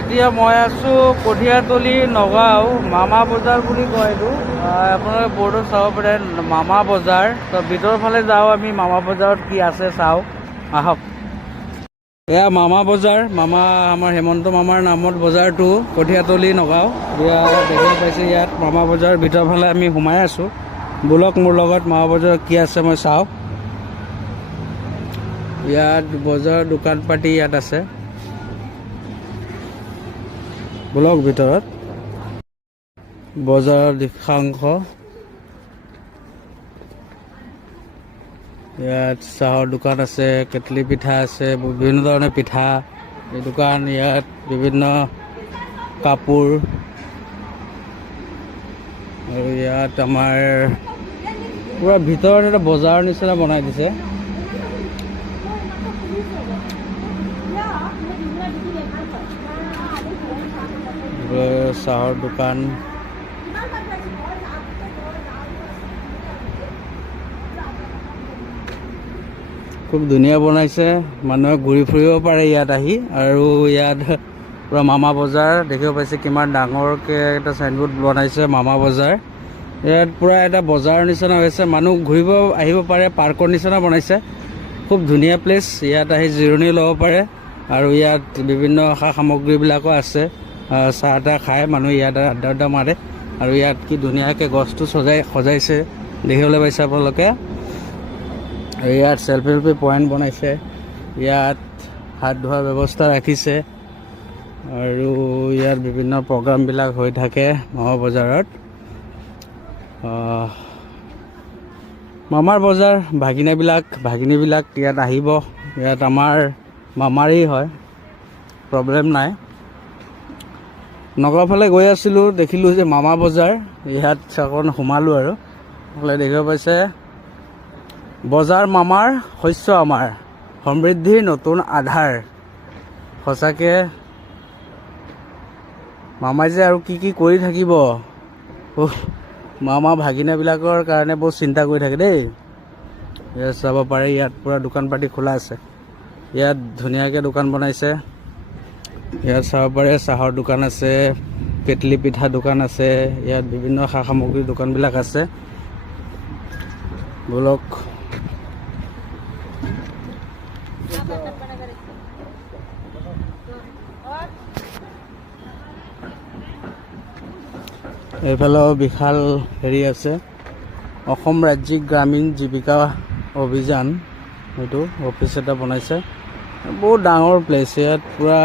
এতিয়া মই আছোঁ কঠীয়াতলি নগাঁও মামা বজাৰ বুলি কয় এইটো। আপোনালোকে বৰ্ডত চাব পাৰে মামা বজাৰ। তো ভিতৰৰ ফালে যাওঁ আমি, মামা বজাৰত কি আছে চাওঁ, আহক। এয়া মামা বজাৰ, মামা আমাৰ হেমন্ত মামাৰ নামত বজাৰটো কঠীয়াতলি নগাঁও। এতিয়া দেখিব পাইছে ইয়াত মামা বজাৰ, ভিতৰৰ ফালে আমি সোমাই আছোঁ। বলক মোৰ লগত মামা বজাৰত কি আছে মই চাওঁ। ইয়াত বজাৰ দোকান পাতি ইয়াত আছে, বলক ভিতৰত। বজাৰৰ দৃশ্যাংশ ইয়াত চাহৰ দোকান আছে, কেটলি পিঠা আছে, বিভিন্ন ধৰণৰ পিঠা এই দোকান। ইয়াত বিভিন্ন কাপোৰ, আৰু ইয়াত আমাৰ পুৰা ভিতৰত এটা বজাৰৰ নিচিনা বনাই দিছে। চাহৰ দোকান, খুব ধুনীয়া বনাইছে, মানুহে ঘূৰি ফুৰিব পাৰে ইয়াত আহি। আৰু ইয়াত পুৰা মামা বজাৰ দেখিব পাইছে, কিমান ডাঙৰকৈ এটা চাইনবোৰ্ড বনাইছে মামা বজাৰ। ইয়াত পুৰা এটা বজাৰৰ নিচিনা হৈছে, মানুহ ঘূৰিব আহিব পাৰে, পাৰ্কৰ নিচিনা বনাইছে। খুব ধুনীয়া প্লেচ, ইয়াত আহি জিৰণি ল'ব পাৰে। আৰু ইয়াত বিভিন্ন সা সামগ্ৰীবিলাকো আছে, চাহ তাহ খাই মানুহ ইয়াত আড্ডা মাৰে। আৰু ইয়াত কি ধুনীয়াকৈ গছটো সজাইছে দেখিবলৈ পাইছে আপোনালোকে। আৰু ইয়াত চেল্ফি পইণ্ট বনাইছে, ইয়াত হাত ধোৱাৰ ব্যৱস্থা ৰাখিছে। আৰু ইয়াত বিভিন্ন প্ৰগ্ৰামবিলাক হৈ থাকে মামা বজাৰত। মামাৰ বজাৰ, ভাগিনীবিলাক ইয়াত আহিব। ইয়াত আমাৰ মামাৰেই হয়, প্ৰব্লেম নাই। নগাঁও ফালে গৈ আছিলোঁ, দেখিলোঁ যে মামা বজাৰ, ইয়াত অকণ সোমালোঁ। আৰু ফালে দেখিব পাইছে বজাৰ মামাৰ, শস্য আমাৰ, সমৃদ্ধিৰ নতুন আধাৰ। সঁচাকৈ মামাই যে আৰু কি কি কৰি থাকিব, মামা ভাগিনাবিলাকৰ কাৰণে বহুত চিন্তা কৰি থাকে দেই। ইয়াত চাব পাৰে, ইয়াত পূৰা দোকান পাতি খোলা আছে। ইয়াত ধুনীয়াকৈ দোকান বনাইছে। ইয়াত চাব পাৰে চাহৰ দোকান আছে, কেটলি পিঠা দোকান আছে, ইয়াত বিভিন্ন সা সামগ্ৰীৰ দোকানবিলাক আছে। বলক এইফালেও বিশাল হেৰি আছে, অসম ৰাজ্যিক গ্ৰামীণ জীৱিকা অভিযান, এইটো অফিচ এটা বনাইছে। বহুত ডাঙৰ প্লেচ, ইয়াত পূৰা